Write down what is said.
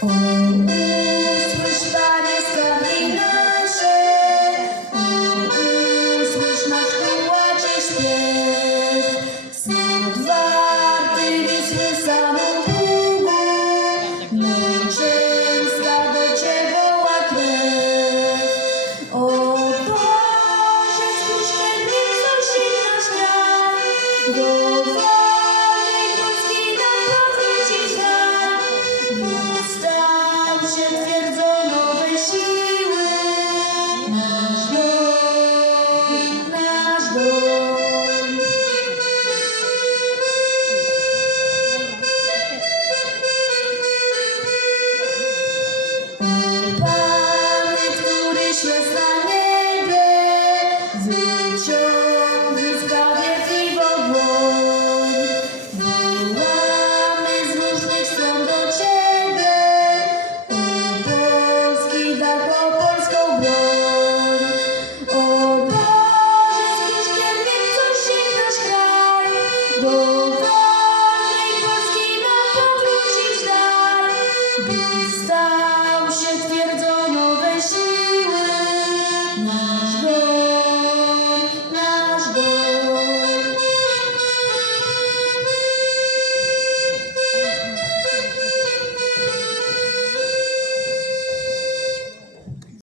Oh. ciągnie sprawiedliwo woń. Wołamy z różnych stron do Ciebie, o Polski dach, o polską broń. O Boże, z Kiszkiem coś się do Polski nam powrócić daj, by stał się twierdzą